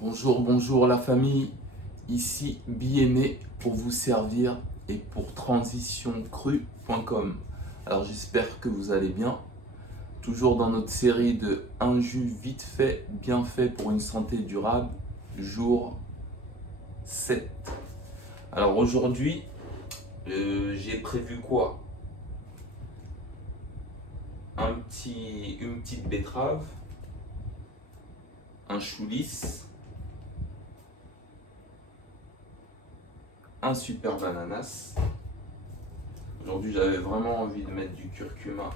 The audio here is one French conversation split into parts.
Bonjour, bonjour la famille, ici Biéné pour vous servir et pour transitioncrue.com. Alors j'espère que vous allez bien, toujours dans notre série de un jus vite fait, bien fait pour une santé durable, jour 7. Alors aujourd'hui, j'ai prévu quoi? Une petite betterave, un chou lisse, un super ananas. Aujourd'hui, j'avais vraiment envie de mettre du curcuma.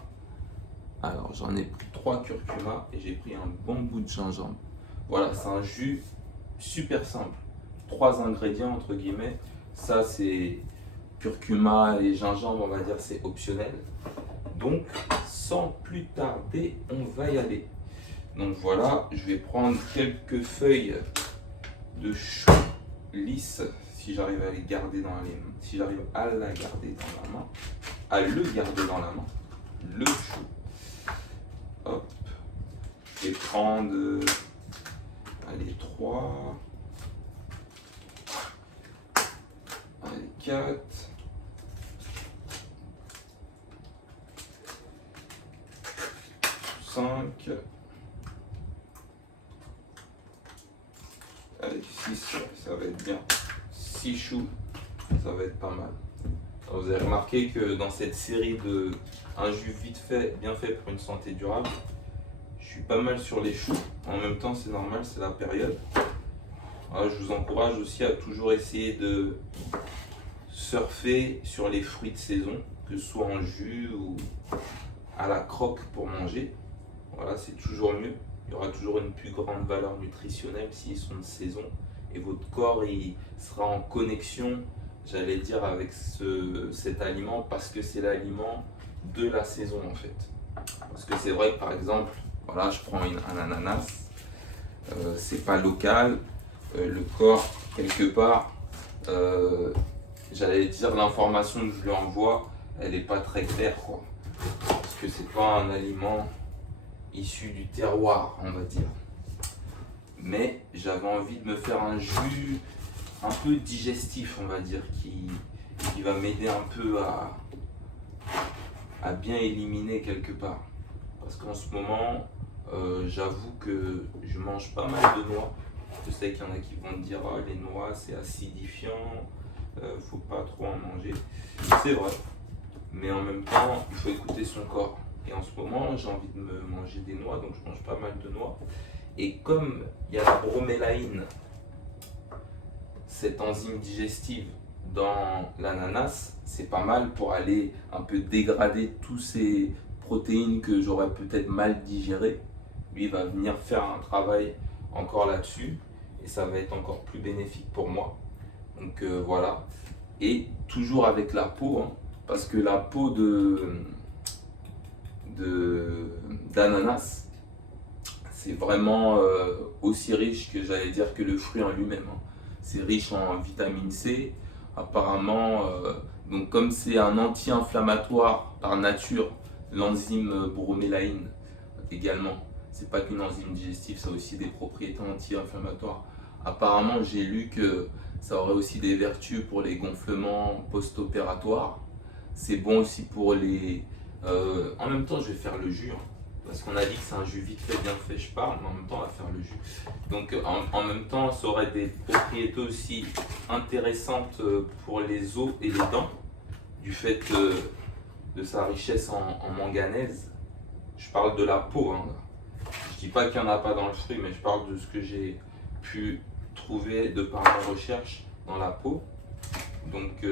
Alors, j'en ai pris 3 curcuma et j'ai pris un bon bout de gingembre. Voilà, c'est un jus super simple. 3 ingrédients entre guillemets. Ça, c'est curcuma et gingembre, on va dire, c'est optionnel. Donc, sans plus tarder, on va y aller. Donc voilà, je vais prendre quelques feuilles de chou lisse, si j'arrive à les garder dans les mains, si j'arrive à la garder dans la main, à le garder dans la main, le chou. Hop, je vais prendre, allez, 3, allez, 4, 5, allez, 6, ça va être bien. 6 choux, ça va être pas mal. Alors, vous avez remarqué que dans cette série de un jus vite fait, bien fait pour une santé durable, je suis pas mal sur les choux. En même temps, c'est normal, c'est la période. Alors, je vous encourage aussi à toujours essayer de surfer sur les fruits de saison, que ce soit en jus ou à la croque pour manger. Voilà, c'est toujours mieux. Il y aura toujours une plus grande valeur nutritionnelle s'ils sont de saison et votre corps il sera en connexion, j'allais dire, avec cet aliment parce que c'est l'aliment de la saison en fait. Parce que c'est vrai que par exemple, voilà, je prends un ananas, c'est pas local, le corps quelque part, j'allais dire l'information que je lui envoie, elle n'est pas très claire quoi. Parce que c'est pas un aliment issu du terroir, on va dire. Mais j'avais envie de me faire un jus un peu digestif, on va dire, qui va m'aider un peu à bien éliminer quelque part. Parce qu'en ce moment, j'avoue que je mange pas mal de noix. Je sais qu'il y en a qui vont me dire oh, les noix c'est acidifiant, faut pas trop en manger. C'est vrai, mais en même temps, il faut écouter son corps. Et en ce moment, j'ai envie de me manger des noix, donc je mange pas mal de noix. Et comme il y a la bromélaïne, cette enzyme digestive dans l'ananas, c'est pas mal pour aller un peu dégrader tous ces protéines que j'aurais peut-être mal digérées. Lui, il va venir faire un travail encore là-dessus et ça va être encore plus bénéfique pour moi. Donc voilà. Et toujours avec la peau, hein, parce que la peau d'ananas, c'est vraiment aussi riche que j'allais dire que le fruit en lui-même. Hein. C'est riche en vitamine C. Apparemment, donc comme c'est un anti-inflammatoire par nature, l'enzyme bromélaïne également. C'est pas qu'une enzyme digestive, ça a aussi des propriétés anti-inflammatoires. Apparemment, j'ai lu que ça aurait aussi des vertus pour les gonflements post-opératoires. C'est bon aussi pour les. En même temps, je vais faire le jus. Hein. Parce qu'on a dit que c'est un jus vite fait, bien fait, je parle, mais en même temps, on va faire le jus. Donc, en même temps, ça aurait des propriétés aussi intéressantes pour les os et les dents, du fait de sa richesse en manganèse. Je parle de la peau. Hein. Je dis pas qu'il n'y en a pas dans le fruit, mais je parle de ce que j'ai pu trouver de par mes recherches dans la peau. Donc,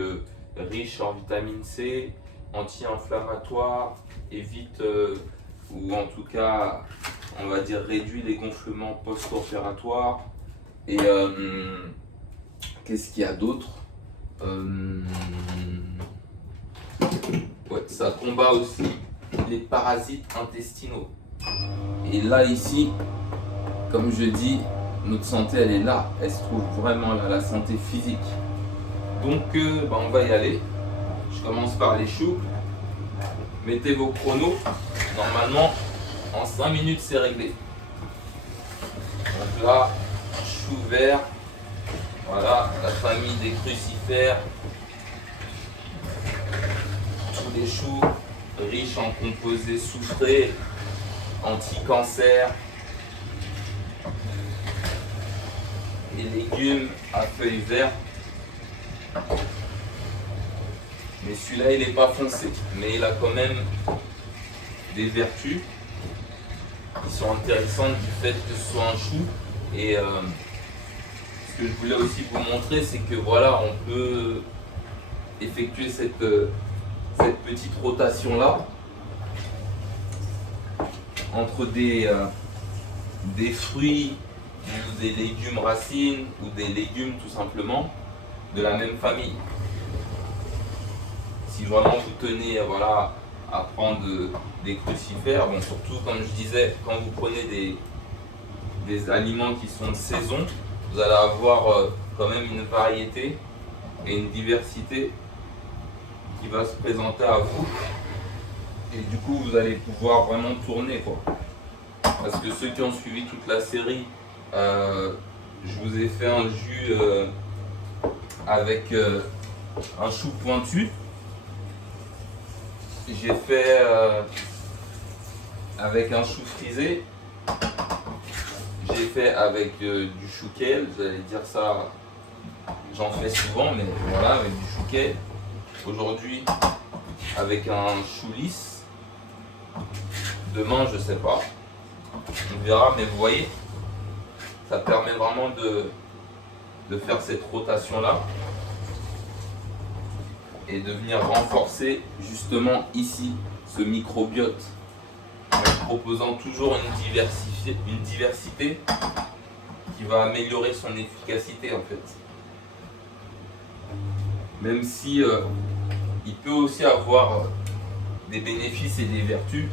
riche en vitamine C, anti-inflammatoire, évite ou en tout cas, on va dire, réduit les gonflements post-opératoires. Et qu'est-ce qu'il y a d'autre ouais, ça combat aussi les parasites intestinaux. Et là, ici, comme je dis, notre santé, elle est là. Elle se trouve vraiment là, la santé physique. Donc, on va y aller. Je commence par les choux. Mettez vos chronos. Normalement, en 5 minutes, c'est réglé. Donc là, choux verts. Voilà, la famille des crucifères. Tous les choux riches en composés soufrés, anti-cancer. Les légumes à feuilles vertes. Mais celui-là, il n'est pas foncé. Mais il a quand même des vertus qui sont intéressantes du fait que ce soit un chou. Et ce que je voulais aussi vous montrer, c'est que voilà, on peut effectuer cette petite rotation là entre des fruits ou des légumes racines ou des légumes tout simplement de la même famille. Si vraiment vous tenez voilà, à prendre des crucifères, bon, surtout comme je disais, quand vous prenez des aliments qui sont de saison, vous allez avoir quand même une variété et une diversité qui va se présenter à vous. Et du coup, vous allez pouvoir vraiment tourner, quoi. Parce que ceux qui ont suivi toute la série, je vous ai fait un jus avec un chou pointu. J'ai fait avec un chou frisé. J'ai fait avec du chou kale. J'allais dire ça, j'en fais souvent, mais voilà, avec du chou kale. Aujourd'hui, avec un chou lisse. Demain, je sais pas. On verra, mais vous voyez, ça permet vraiment de faire cette rotation-là et de venir renforcer justement ici ce microbiote en proposant toujours une diversité qui va améliorer son efficacité en fait. Même si il peut aussi avoir des bénéfices et des vertus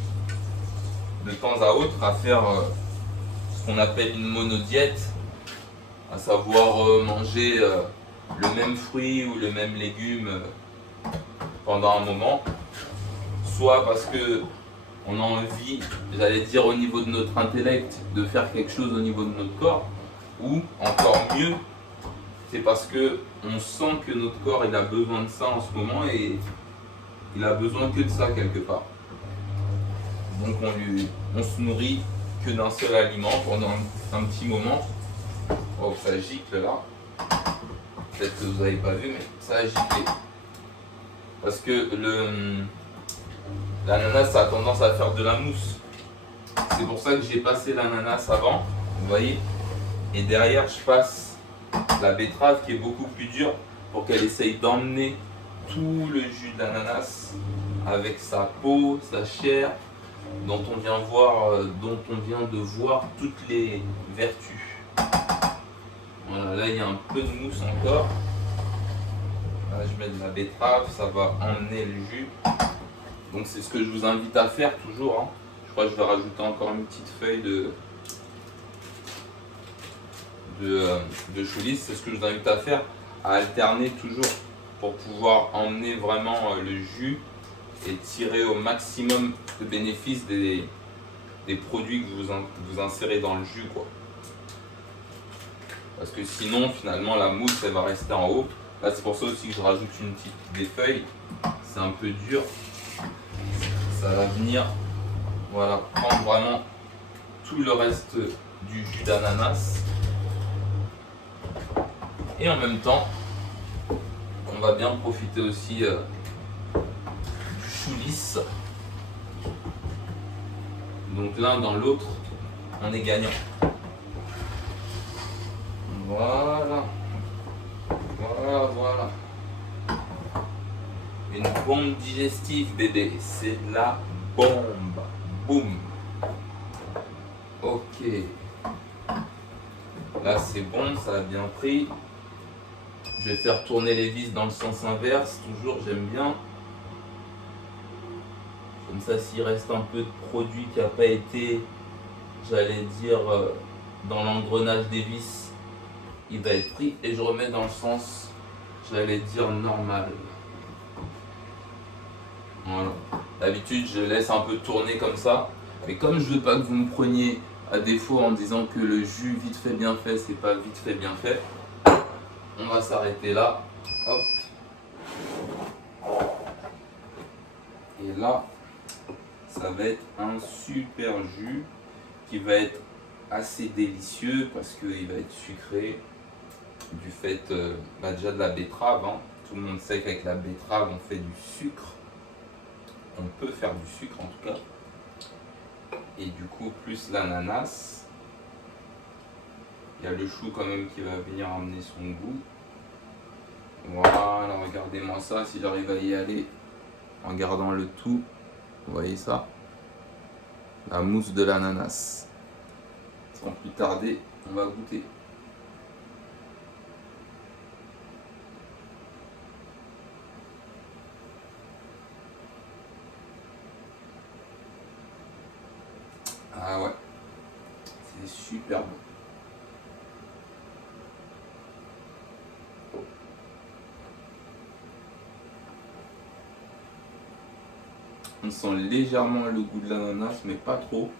de temps à autre à faire ce qu'on appelle une monodiète, à savoir manger le même fruit ou le même légume pendant un moment, soit parce que on a envie, j'allais dire au niveau de notre intellect, de faire quelque chose au niveau de notre corps, ou encore mieux, c'est parce que on sent que notre corps il a besoin de ça en ce moment et il a besoin que de ça quelque part. Donc on se nourrit que d'un seul aliment pendant un petit moment. Oh, ça gicle là. Peut-être que vous n'avez pas vu, mais ça a giclé. Parce que l'ananas ça a tendance à faire de la mousse. C'est pour ça que j'ai passé l'ananas avant, vous voyez. Et derrière je passe la betterave qui est beaucoup plus dure pour qu'elle essaye d'emmener tout le jus de l'ananas avec sa peau, sa chair, dont on vient de voir toutes les vertus. Voilà, là il y a un peu de mousse encore. Là, je mets de la betterave, ça va emmener le jus. Donc c'est ce que je vous invite à faire toujours. Hein. Je crois que je vais rajouter encore une petite feuille de chou lisse. C'est ce que je vous invite à faire, à alterner toujours pour pouvoir emmener vraiment le jus et tirer au maximum de bénéfices des produits que vous insérez dans le jus, quoi. Parce que sinon, finalement, la mousse, elle va rester en haut. Là, c'est pour ça aussi que je rajoute des feuilles. C'est un peu dur. Ça va venir, voilà, prendre vraiment tout le reste du jus d'ananas. Et en même temps, on va bien profiter aussi du chou lisse. Donc l'un dans l'autre, on est gagnant. Voilà. Voilà. Une bombe digestive, bébé. C'est de la bombe. Boum. Ok. Là, c'est bon, ça a bien pris. Je vais faire tourner les vis dans le sens inverse. Toujours, j'aime bien. Comme ça, s'il reste un peu de produit qui n'a pas été, j'allais dire, dans l'engrenage des vis, il va être pris. Et je remets dans le sens, j'allais dire, normal. Voilà. D'habitude, je laisse un peu tourner comme ça. Mais comme je veux pas que vous me preniez à défaut en disant que le jus vite fait bien fait, c'est pas vite fait bien fait. On va s'arrêter là. Hop. Et là, ça va être un super jus qui va être assez délicieux parce qu'il va être sucré du fait déjà de la betterave. Hein. Tout le monde sait qu'avec la betterave, on fait du sucre. On peut faire du sucre en tout cas. Et du coup, plus l'ananas. Il y a le chou quand même qui va venir amener son goût. Voilà, regardez-moi ça, si j'arrive à y aller en gardant le tout. Vous voyez ça? La mousse de l'ananas. Sans plus tarder, on va goûter. Ah ouais, c'est super bon. On sent légèrement le goût de l'ananas, mais pas trop.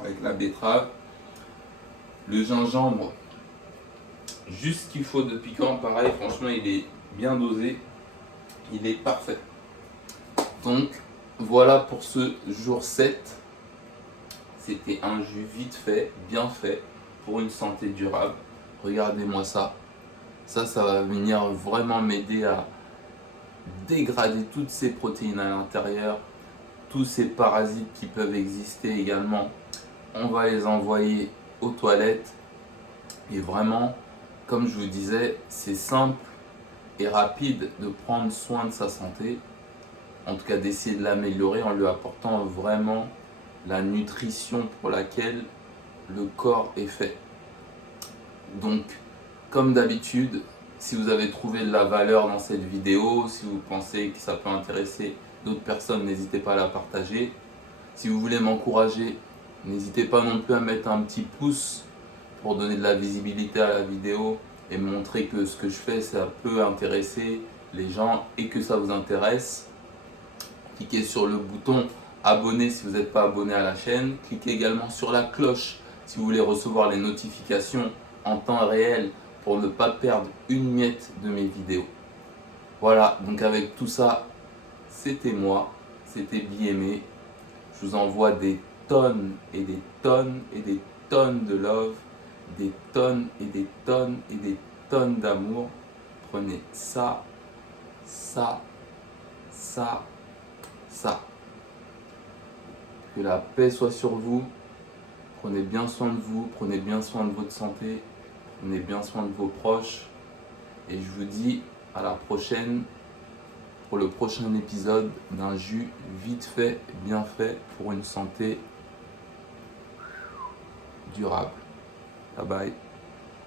Avec la betterave. Le gingembre, juste ce qu'il faut de piquant, pareil, franchement, il est bien dosé. Il est parfait. Donc, voilà pour ce jour 7. C'était un jus vite fait, bien fait, pour une santé durable. Regardez-moi ça. Ça va venir vraiment m'aider à dégrader toutes ces protéines à l'intérieur, tous ces parasites qui peuvent exister également. On va les envoyer aux toilettes. Et vraiment, comme je vous disais, c'est simple et rapide de prendre soin de sa santé. En tout cas, d'essayer de l'améliorer en lui apportant vraiment la nutrition pour laquelle le corps est fait. Donc, comme d'habitude, si vous avez trouvé de la valeur dans cette vidéo, si vous pensez que ça peut intéresser d'autres personnes, n'hésitez pas à la partager. Si vous voulez m'encourager, n'hésitez pas non plus à mettre un petit pouce pour donner de la visibilité à la vidéo et montrer que ce que je fais, ça peut intéresser les gens et que ça vous intéresse. Cliquez sur le bouton abonner si vous n'êtes pas abonné à la chaîne. Cliquez également sur la cloche si vous voulez recevoir les notifications en temps réel pour ne pas perdre une miette de mes vidéos. Voilà, donc avec tout ça, c'était moi, c'était Biémé. Je vous envoie des tonnes et des tonnes et des tonnes de love, des tonnes et des tonnes et des tonnes d'amour. Prenez ça, ça, ça, ça. Que la paix soit sur vous. Prenez bien soin de vous, prenez bien soin de votre santé, prenez bien soin de vos proches. Et je vous dis à la prochaine pour le prochain épisode d'un jus vite fait, bien fait pour une santé durable. Bye bye.